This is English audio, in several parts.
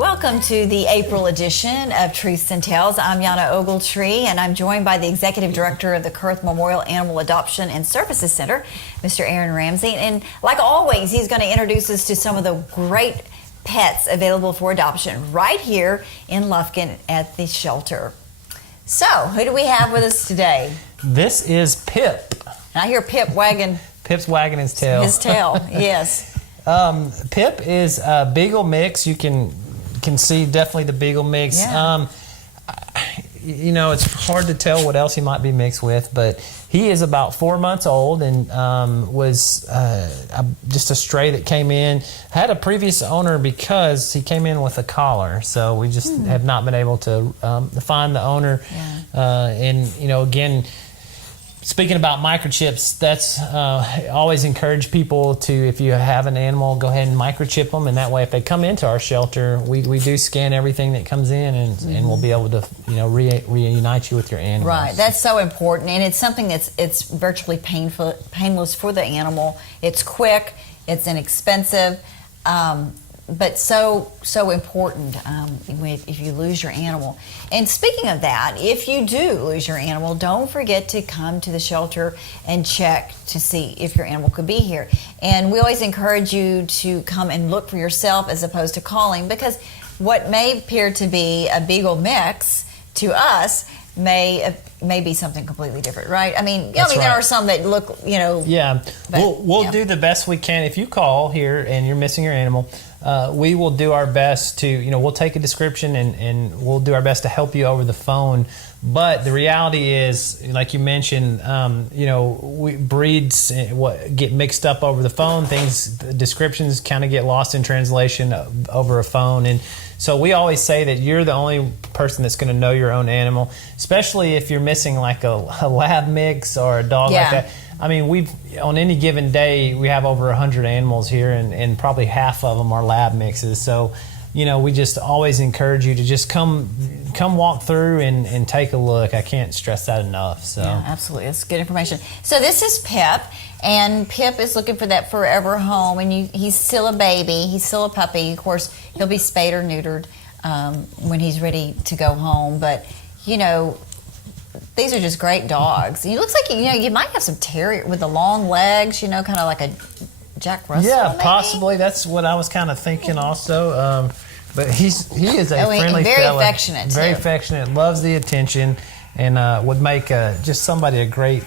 Welcome to the April edition of Truths and Tales. I'm Yana Ogletree, and I'm joined by the Executive Director of the Kurth Memorial Animal Adoption and Services Center, Mr. Aaron Ramsey. And like always, he's going to introduce us to some of the great pets available for adoption right here in Lufkin at the shelter. So, who do we have with us today? This is Pip. I hear Pip wagging. Pip's wagging his tail. His tail, yes. Pip is a Beagle mix. You can see definitely the Beagle mix. Yeah. You know, it's hard to tell what else he might be mixed with, but he is about 4 months old and was just a stray that came in. Had a previous owner because he came in with a collar, so we just have not been able to find the owner. Yeah. And, you know, again, speaking about microchips, that's always encourage people to, if you have an animal, go ahead and microchip them, and that way if they come into our shelter, we do scan everything that comes in, and we'll be able to, you know, reunite you with your animal. Right, that's so important, and it's something it's virtually painless for the animal. It's quick, it's inexpensive, but so important if you lose your animal. And speaking of that, if you do lose your animal, don't forget to come to the shelter and check to see if your animal could be here. And we always encourage you to come and look for yourself as opposed to calling, because what may appear to be a Beagle mix to us may be something completely different, right? I mean, Right. There are some that look, Yeah, we'll yeah. do the best we can. If you call here and you're missing your animal, we will do our best to, we'll take a description and we'll do our best to help you over the phone. But the reality is, like you mentioned, breeds get mixed up over the phone. Descriptions kind of get lost in translation over a phone. And so we always say that you're the only person that's going to know your own animal, especially if you're missing like a lab mix or a dog like that. I mean, on any given day, we have over 100 animals here, and probably half of them are lab mixes. So, we just always encourage you to just come walk through and take a look. I can't stress that enough. So. Yeah, absolutely. That's good information. So this is Pip, and Pip is looking for that forever home, and he's still a baby. He's still a puppy. Of course, he'll be spayed or neutered when he's ready to go home. But, these are just great dogs. He looks like, you might have some terrier with the long legs, kind of like a Jack Russell. Yeah, maybe? Possibly. That's what I was kind of thinking also. But he is a friendly very fella. affectionate, very too. affectionate, loves the attention, and would make just somebody a great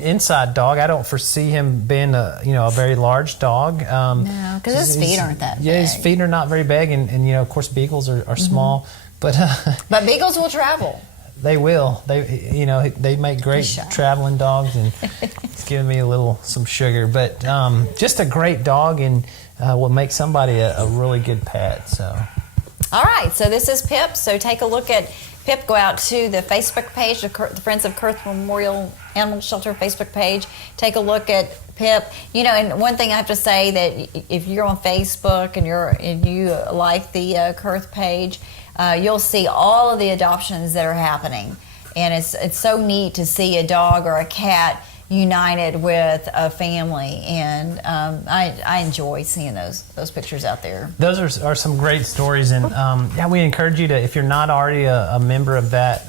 inside dog. I don't foresee him being a very large dog. No, because his feet aren't that big. Yeah, his feet are not very big, and of course Beagles are small, but Beagles will travel. They will. They make great traveling dogs, and it's giving me some sugar. But just a great dog, and will make somebody a really good pet. So. All right. So this is Pip. So take a look at Pip. Go out to the Facebook page, the Friends of Kurth Memorial Animal Shelter Facebook page. Take a look at Pip. And one thing I have to say, that if you're on Facebook and you like the Kurth page, you'll see all of the adoptions that are happening, and it's so neat to see a dog or a cat united with a family, and I enjoy seeing those pictures out there. Those are some great stories, and we encourage you to, if you're not already a member of that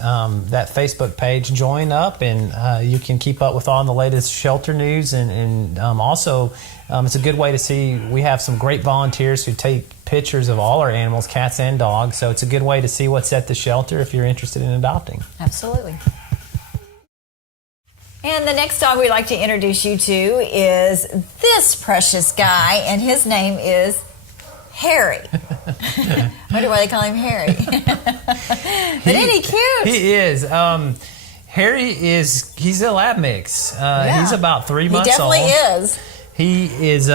Facebook page, join up, and you can keep up with all the latest shelter news, and also it's a good way to see. We have some great volunteers who take pictures of all our animals, cats and dogs, so it's a good way to see what's at the shelter if you're interested in adopting. Absolutely. And the next dog we'd like to introduce you to is this precious guy, and his name is Harry. I wonder why they call him Harry. But isn't he cute? He is. Harry he's a lab mix. He's about 3 months old. He definitely is. He is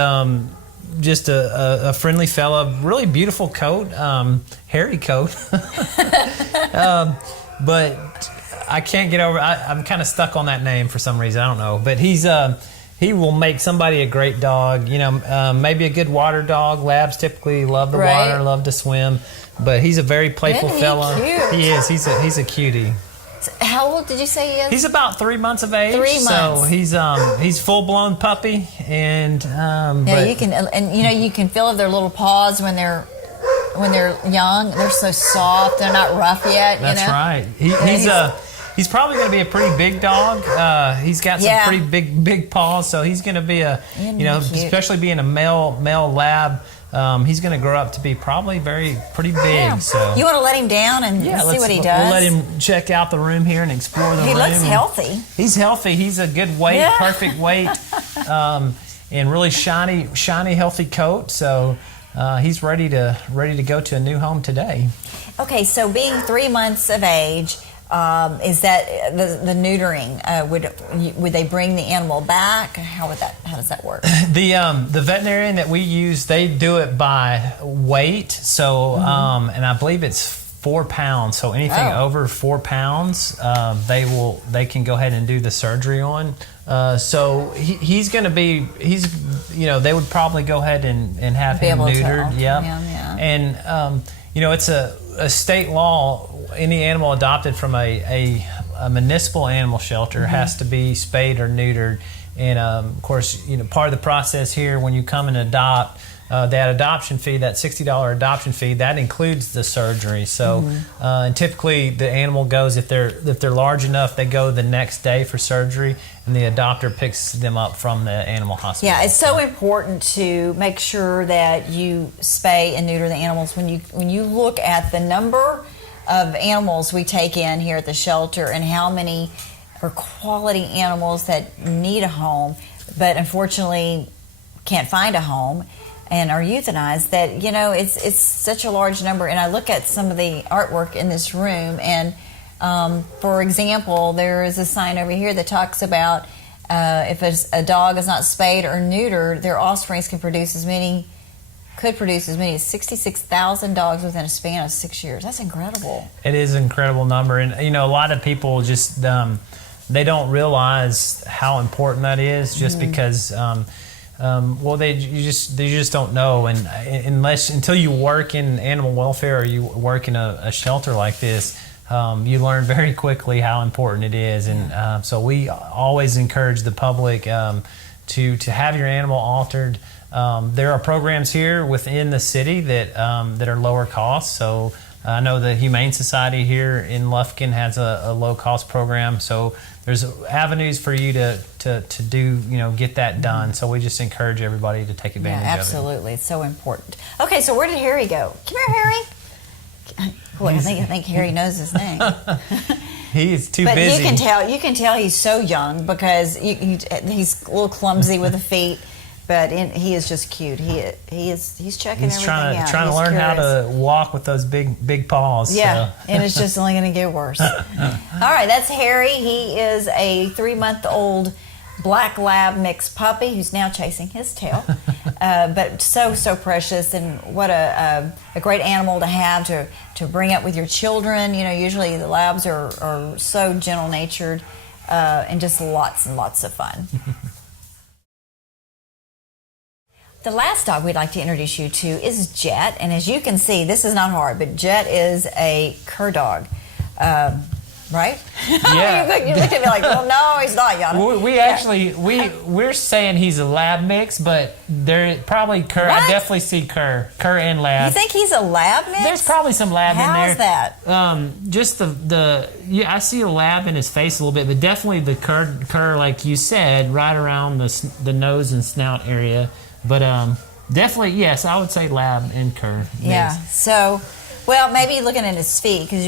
just a friendly fella, really beautiful coat, hairy coat. But I can't get over. I'm kind of stuck on that name for some reason. I don't know, but he will make somebody a great dog. Maybe a good water dog. Labs typically love the water, love to swim, but he's a very playful fella. Cute? He is. He's a cutie. How old did you say he is? He's about 3 months of age. 3 months. So he's full blown puppy, and you can feel their little paws when they're when they're young, they're so soft. They're not rough yet. That's right. He's probably going to be a pretty big dog. He's got some pretty big paws, so he's going to be especially being a male lab. He's going to grow up to be probably pretty big. Yeah. So you want to let him down and see what he does? We'll let him check out the room here and explore the room. He looks healthy. He's healthy. He's a good weight, perfect weight, and really shiny, healthy coat. So he's ready to go to a new home today. Okay, so being 3 months of age. Is that the neutering? Would they bring the animal back? How does that work? The veterinarian that we use, they do it by weight. So and I believe it's 4 pounds. So anything over 4 pounds, they can go ahead and do the surgery on. So he's going to be they would probably go ahead and have him neutered. Yeah. And it's a state law. Any animal adopted from a municipal animal shelter has to be spayed or neutered. And of course, part of the process here when you come and adopt, that adoption fee, that $60 adoption fee, that includes the surgery. So, and typically the animal goes, if they're large enough, they go the next day for surgery, and the adopter picks them up from the animal hospital. Yeah, it's so important to make sure that you spay and neuter the animals. When you look at the number of animals we take in here at the shelter and how many are quality animals that need a home, but unfortunately can't find a home and are euthanized, that it's such a large number. And I look at some of the artwork in this room, and for example, there is a sign over here that talks about if a dog is not spayed or neutered, their offspring could produce as many as 66,000 dogs within a span of 6 years. That's incredible. It is an incredible number, and a lot of people just they don't realize how important that is, just because they just don't know, and until you work in animal welfare or you work in a shelter like this, you learn very quickly how important it is. And so we always encourage the public to have your animal altered. There are programs here within the city that are lower cost. So I know the Humane Society here in Lufkin has a low cost program. So there's avenues for you to do, get that done. So we just encourage everybody to take advantage of it. Absolutely. It's so important. Okay, so where did Harry go? Come here, Harry. Boy, I think Harry knows his name. He is too busy. But you can tell he's so young because he's a little clumsy with the feet. But he is just cute. He's checking everything out. He's trying to learn how to walk with those big paws. Yeah, so. And it's just only going to get worse. All right, that's Harry. He is a 3-month-old black lab mixed puppy who's now chasing his tail. But so precious, and what a great animal to have to bring up with your children. Usually the labs are so gentle-natured and just lots and lots of fun. The last dog we'd like to introduce you to is Jet, and as you can see, this is not hard, but Jet is a cur dog, right? Yeah. you look at me like, well, no, he's not, Yana. We're saying he's a lab mix, but they're probably cur. What? I definitely see cur and lab. You think he's a lab mix? There's probably some lab in there. How's that? Just I see a lab in his face a little bit, but definitely the cur, like you said, right around the nose and snout area. But definitely, yes, I would say lab and cur. Yeah. So, well, maybe looking at his feet, because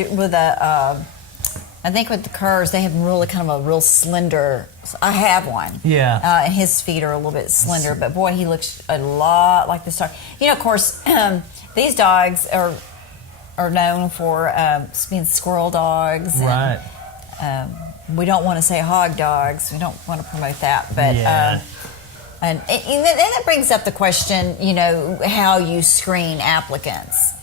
I think with the curs, they have really kind of a real slender. I have one. Yeah. And his feet are a little bit slender, but boy, he looks a lot like this dog. Of course, these dogs are known for being squirrel dogs. Right. And, we don't want to say hog dogs. We don't want to promote that, but. Yeah. And then that brings up the question, how you screen applicants.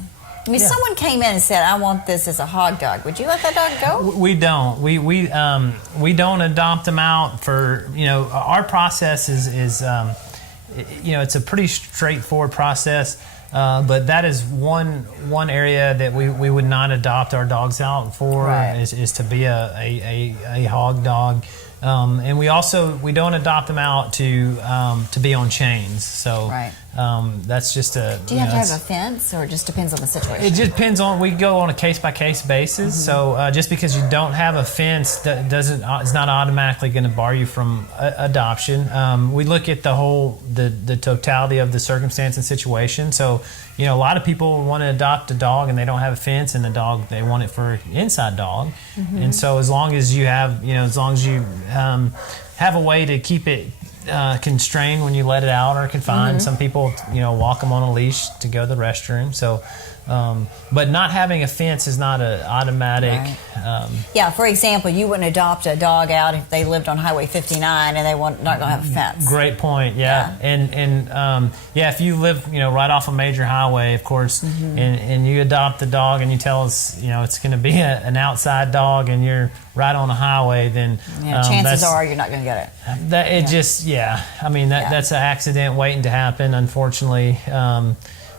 I mean, someone came in and said, "I want this as a hog dog." Would you let that dog go? We don't. We don't adopt them out for. Our process is it's a pretty straightforward process. But that is one area that we would not adopt our dogs out for. Right. is to be a hog dog. And we don't adopt them out to be on chains. So Right. That's just a. Do you have to have a fence, or it just depends on the situation? It just depends on. We go on a case by case basis. So just because you don't have a fence, that it's not automatically going to bar you from adoption. We look at the totality of the circumstance and situation. So a lot of people want to adopt a dog and they don't have a fence, and the dog they want it for inside dog. And so as long as you have have a way to keep it constrained when you let it out or confined. Some people, walk them on a leash to go to the restroom. So, but not having a fence is not an automatic. Right. For example, you wouldn't adopt a dog out if they lived on Highway 59 and they not going to have a fence. Great point. Yeah. And if you live, right off a major highway, of course, and you adopt the dog and you tell us, it's going to be an outside dog and you're right on the highway, then chances are you're not going to get it. That's an accident waiting to happen, unfortunately.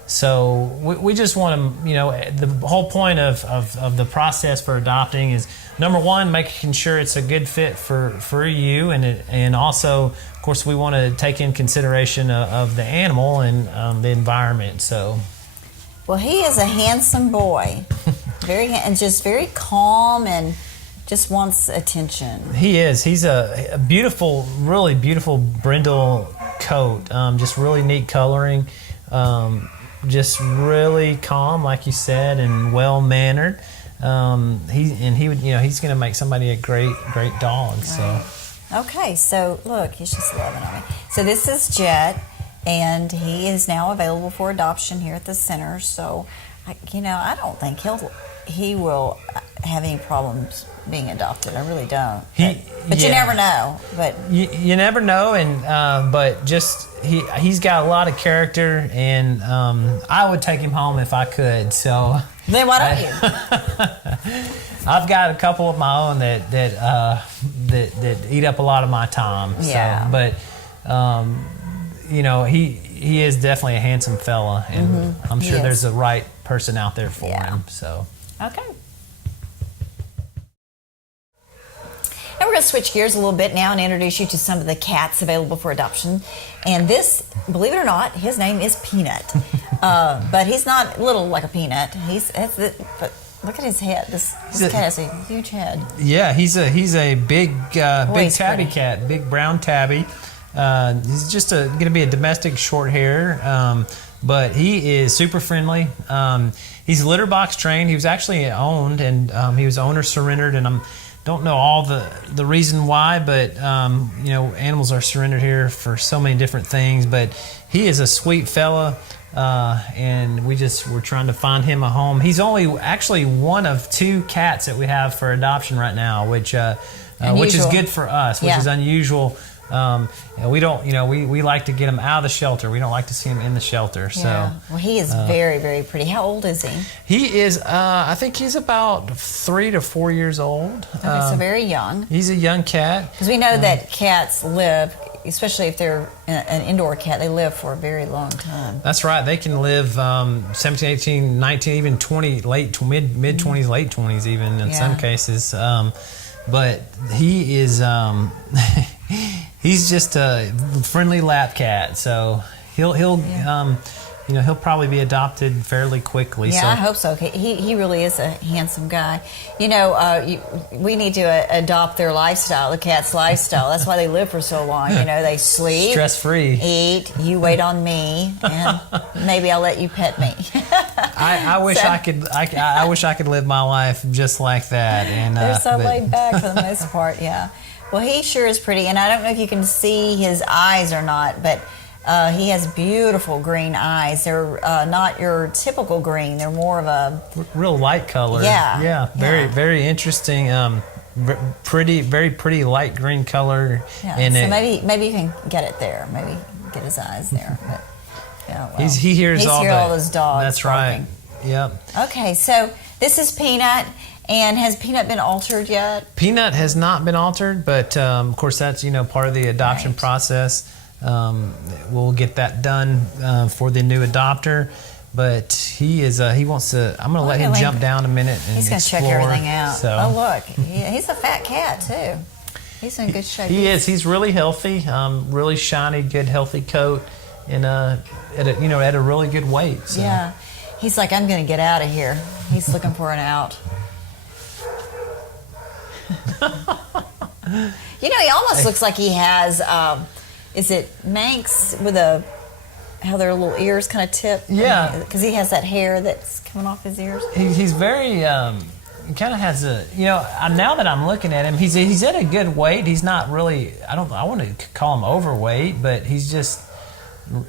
So we just want to, the whole point of the process for adopting is, number one, making sure it's a good fit for you, and also, of course, we want to take in consideration of the animal and the environment. So, well, he is a handsome boy, just very calm and just wants attention. He is. He's a beautiful, really beautiful brindle coat. Just really neat coloring. Just really calm, like you said, and well mannered. He's going to make somebody a great dog. Right. So okay, so look, he's just loving on me. So this is Jet, and he is now available for adoption here at the center. So, I don't think he will have any problems being adopted. I really don't. But you never know. But you never know, and but just he's got a lot of character, and I would take him home if I could. So then why don't you? I've got a couple of my own that eat up a lot of my time. Yeah. So, but he is definitely a handsome fella, and I'm sure there's the right person out there for him. So okay. And we're going to switch gears a little bit now and introduce you to some of the cats available for adoption. And this, believe it or not, his name is Peanut. But he's not little like a peanut. But look at his head. This cat has a huge head. Yeah, he's a big tabby cat, big brown tabby. He's just going to be a domestic short hair, but he is super friendly. He's litter box trained. He was actually owned, and he was owner surrendered, and don't know all the reason why, but animals are surrendered here for so many different things. But he is a sweet fella, and we're trying to find him a home. He's only actually one of 2 cats that we have for adoption right now, which is good for us, which is unusual. We don't, we like to get him out of the shelter. We don't like to see him in the shelter. So, well, he is very, very pretty. How old is he? He is, I think he's about 3 to 4 years old. Okay, so very young. He's a young cat. Because we know that cats live, especially if they're an indoor cat, they live for a very long time. That's right. They can live 17, 18, 19, even 20, mid 20s, late 20s even in some cases. But he is... He's just a friendly lap cat, so he'll probably be adopted fairly quickly. Yeah, I hope so. He really is a handsome guy. We need to adopt their lifestyle, the cat's lifestyle. That's why they live for so long. They sleep, stress-free, eat. You wait on me, and maybe I'll let you pet me. I wish I could. I wish I could live my life just like that. And they're so laid back for the most part. Yeah. Well, he sure is pretty, and I don't know if you can see his eyes or not, but he has beautiful green eyes. They're not your typical green. They're more of a... real light color. Yeah. Very interesting. Very pretty light green color. Yeah, and so maybe you can get it there. Maybe get his eyes there. But, he hears all those dogs. That's barking. Right. Yep. Okay, so this is Peanut. And has Peanut been altered yet? Peanut has not been altered, but of course that's part of the adoption process. We'll get that done for the new adopter. But he wants to. I'm going to let him jump down a minute and he's going to check everything out. So. Oh look, he's a fat cat too. He's in good shape. He is. He's really healthy, really shiny, good, healthy coat, and at a really good weight. So. Yeah. He's like, I'm going to get out of here. He's looking for an out. He almost looks like he has, is it Manx with how their little ears kind of tip? Yeah. Because he has that hair that's coming off his ears. He's very, he kind of has now that I'm looking at him, he's at a good weight. He's not really, I want to call him overweight, but he's just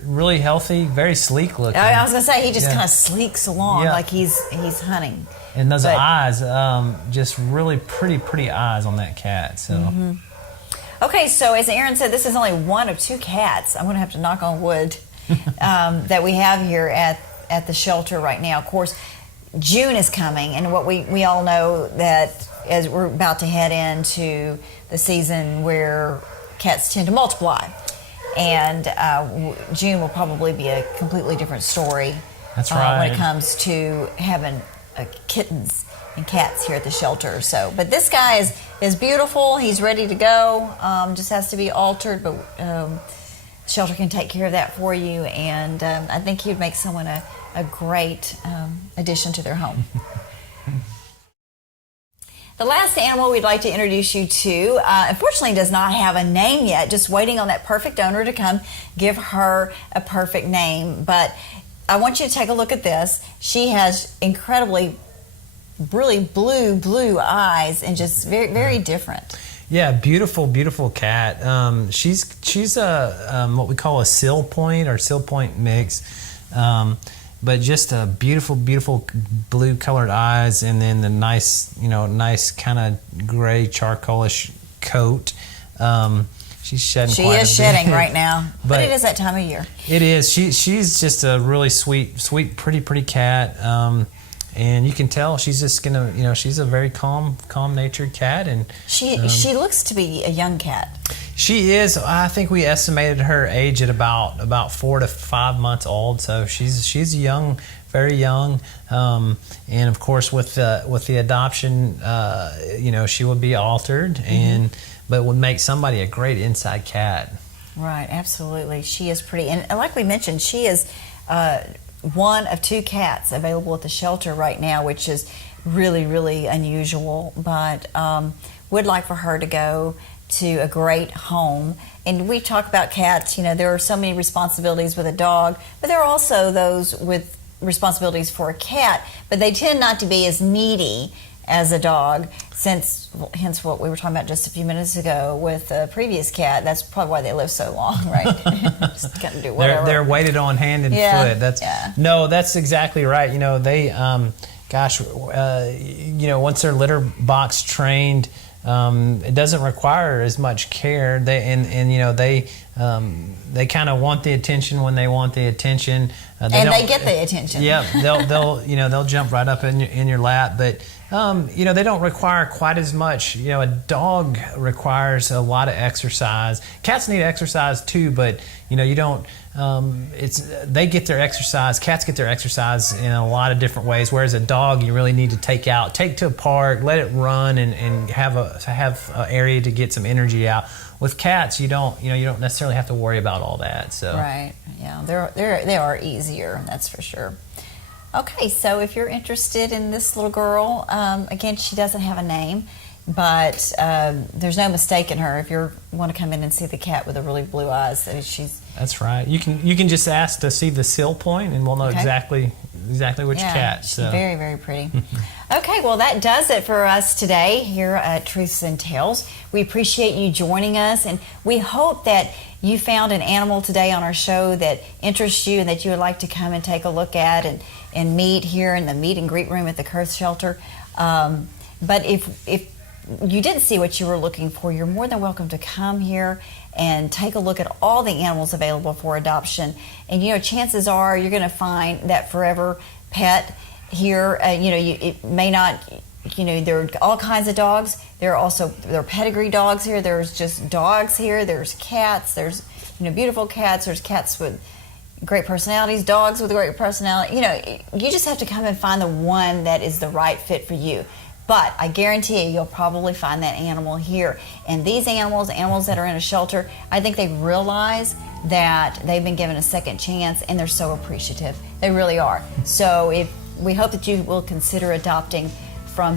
really healthy, very sleek looking. I was going to say, he just kind of sleeks along like he's hunting. And those eyes, just really pretty eyes on that cat. So, Okay, so as Aaron said, this is only one of 2 cats. I'm going to have to knock on wood that we have here at the shelter right now. Of course, June is coming, and what we all know that as we're about to head into the season where cats tend to multiply, and June will probably be a completely different story. That's right. When it comes to having kittens and cats here at the shelter. So, but this guy is beautiful. He's ready to go. Just has to be altered, but the shelter can take care of that for you. And I think he'd make someone a great addition to their home. The last animal we'd like to introduce you to, unfortunately, does not have a name yet. Just waiting on that perfect owner to come give her a perfect name. But I want you to take a look at this. She has incredibly, really blue eyes, and just very, very different. Yeah, beautiful cat. She's a what we call a seal point or seal point mix, but just a beautiful blue colored eyes, and then the nice kind of gray charcoalish coat. She's shedding. She is shedding right now, but it is that time of year. It is. She's just a really sweet, pretty cat, and you can tell she's just gonna. She's a very calm natured cat, and she looks to be a young cat. She is. I think we estimated her age at about 4 to 5 months old. So she's young, very young, and of course with the adoption, she would be altered but would make somebody a great inside cat. Right, absolutely. She is pretty. And like we mentioned, she is one of 2 cats available at the shelter right now, which is really, really unusual. But would like for her to go to a great home. And we talk about cats, there are so many responsibilities with a dog, but there are also those with responsibilities for a cat, but they tend not to be as needy as a dog, hence what we were talking about just a few minutes ago with the previous cat. That's probably why they live so long, right? Just got to do whatever. They're weighted on hand and foot. No, that's exactly right. They, once they're litter box trained, it doesn't require as much care. They kind of want the attention when they want the attention. They get the attention. Yeah, they'll jump right up in your lap, but they don't require quite as much. A dog requires a lot of exercise. Cats need exercise too, but you don't. They get their exercise. Cats get their exercise in a lot of different ways. Whereas a dog, you really need to take to a park, let it run, and have an area to get some energy out. With cats, you don't necessarily have to worry about all that. So right, yeah, they are easier, that's for sure. Okay, so if you're interested in this little girl, again, she doesn't have a name, but there's no mistaking her. If you want to come in and see the cat with the really blue eyes, that's right. You can just ask to see the seal point, and we'll know exactly which cat. So. Very, very pretty. Okay, well, that does it for us today here at Truths and Tales. We appreciate you joining us, and we hope that you found an animal today on our show that interests you and that you would like to come and take a look at and meet here in the meet and greet room at the Kurth shelter. But if you didn't see what you were looking for, you're more than welcome to come here and take a look at all the animals available for adoption. And chances are you're going to find that forever pet here. It may not. There are all kinds of dogs. There are pedigree dogs here. There's just dogs here. There's cats. There's beautiful cats. There's cats with great personalities. Dogs with great personality. You just have to come and find the one that is the right fit for you. But I guarantee you'll probably find that animal here. And these animals that are in a shelter, I think they realize that they've been given a second chance, and they're so appreciative. They really are. So we hope that you will consider adopting from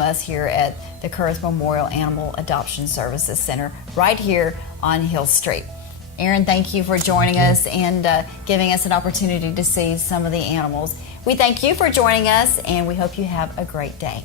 us here at the Kurth Memorial Animal Adoption Services Center, right here on Hill Street. Aaron, thank you for joining us and giving us an opportunity to see some of the animals. We thank you for joining us, and we hope you have a great day.